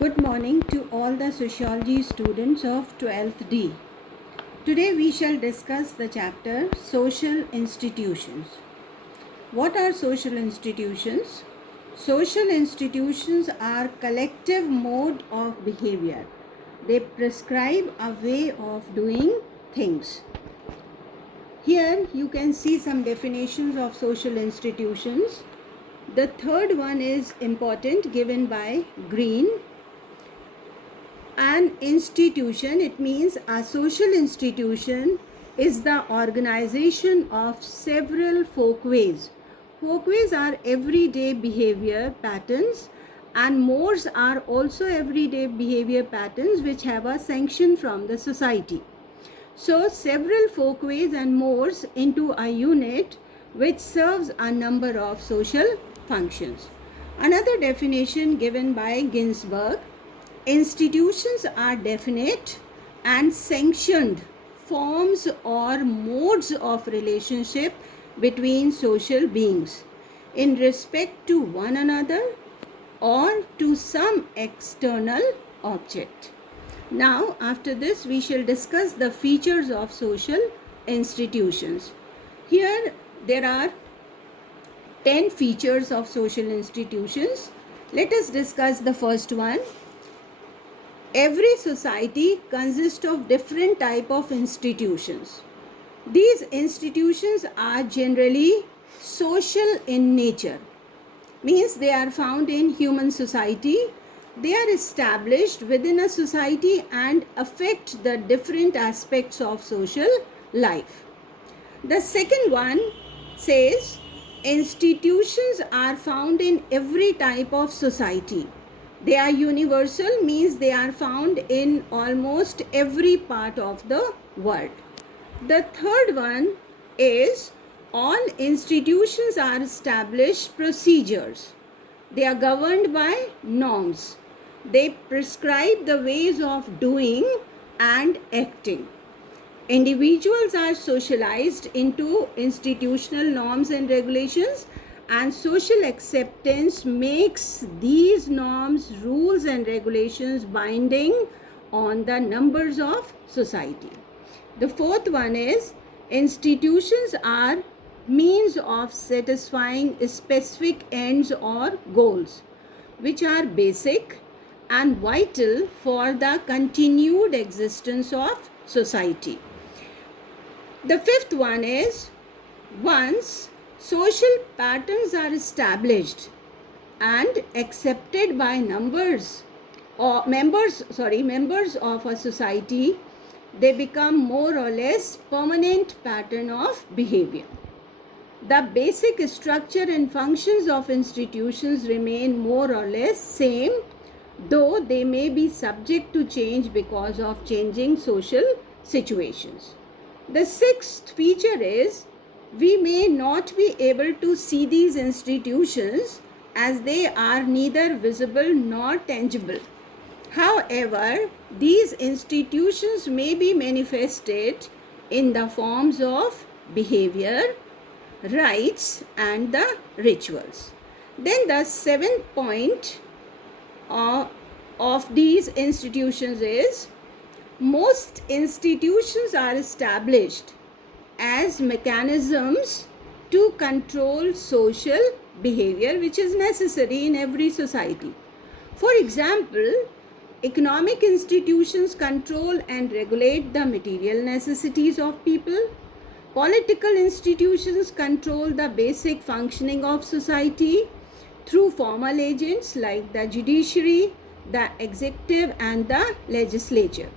Good morning to all the sociology students of 12th D. Today we shall discuss the chapter Social Institutions. What are social institutions? Social institutions are collective mode of behavior. They prescribe a way of doing things. Here you can see some definitions of social institutions. The third one is important, given by Green. An institution, it means a social institution is the organization of several folkways. Folkways are everyday behavior patterns, and mores are also everyday behavior patterns which have a sanction from the society. So several folkways and mores into a unit which serves a number of social functions. Another definition given by Ginsberg: institutions are definite and sanctioned forms or modes of relationship between social beings in respect to one another or to some external object. Now, after this, we shall discuss the features of social institutions. Here, there are 10 features of social institutions. Let us discuss the first one. Every society consists of different type of institutions. These institutions are generally social in nature, means they are found in human society. They are established within a society and affect the different aspects of social life. The second one says institutions are found in every type of society. They are universal, means they are found in almost every part of the world. The third one is all institutions are established procedures. They are governed by norms. They prescribe the ways of doing and acting. Individuals are socialized into institutional norms and regulations, and social acceptance makes these norms, rules and regulations binding on the members of society. The fourth one is institutions are means of satisfying specific ends or goals, which are basic and vital for the continued existence of society. The fifth one is once social patterns are established and accepted by members of a society, they become more or less permanent pattern of behavior. The basic structure and functions of institutions remain more or less same, though they may be subject to change because of changing social situations. The sixth feature is we may not be able to see these institutions as they are neither visible nor tangible. However, these institutions may be manifested in the forms of behavior, rites and the rituals. Then the seventh point of these institutions is most institutions are established as mechanisms to control social behavior which is necessary in every society. For example, economic institutions control and regulate the material necessities of people. Political institutions control the basic functioning of society through formal agents like the judiciary, the executive and the legislature.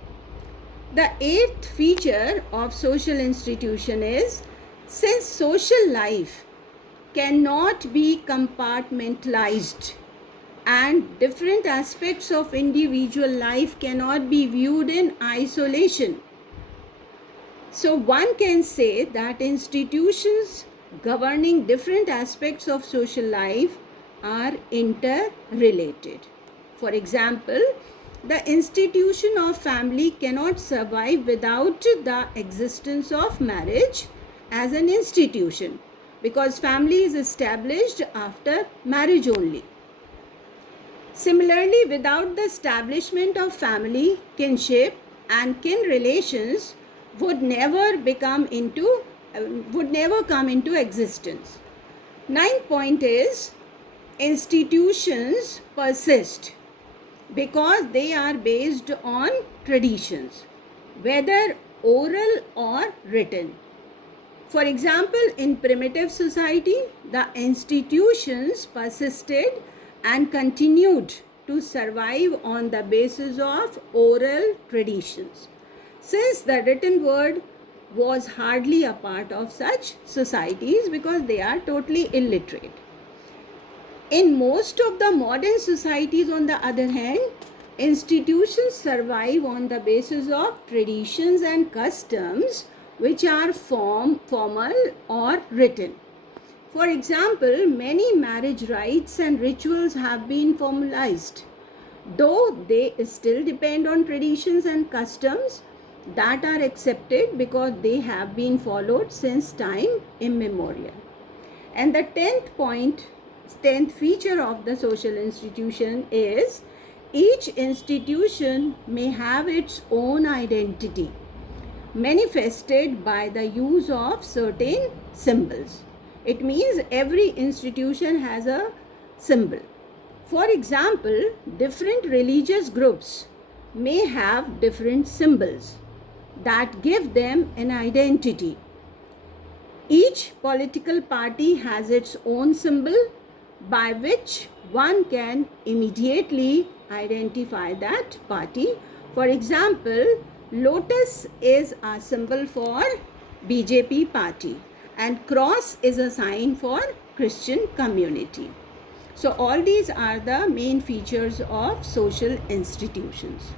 The eighth feature of social institution is since social life cannot be compartmentalized and different aspects of individual life cannot be viewed in isolation. So one can say that institutions governing different aspects of social life are interrelated. For example, the institution of family cannot survive without the existence of marriage as an institution, because family is established after marriage only. Similarly, without the establishment of family, kinship, and kin relations would never come into existence. Ninth point is institutions persist because they are based on traditions, whether oral or written. For example, in primitive society, the institutions persisted and continued to survive on the basis of oral traditions, since the written word was hardly a part of such societies because they are totally illiterate. In most of the modern societies, on the other hand, institutions survive on the basis of traditions and customs which are formal or written. For example, many marriage rites and rituals have been formalized, though they still depend on traditions and customs that are accepted because they have been followed since time immemorial. And the 10th feature of the social institution is each institution may have its own identity, manifested by the use of certain symbols. It means every institution has a symbol. For example, different religious groups may have different symbols that give them an identity. Each political party has its own symbol by which one can immediately identify that party. For example, lotus is a symbol for BJP party and cross is a sign for Christian community. So all these are the main features of social institutions.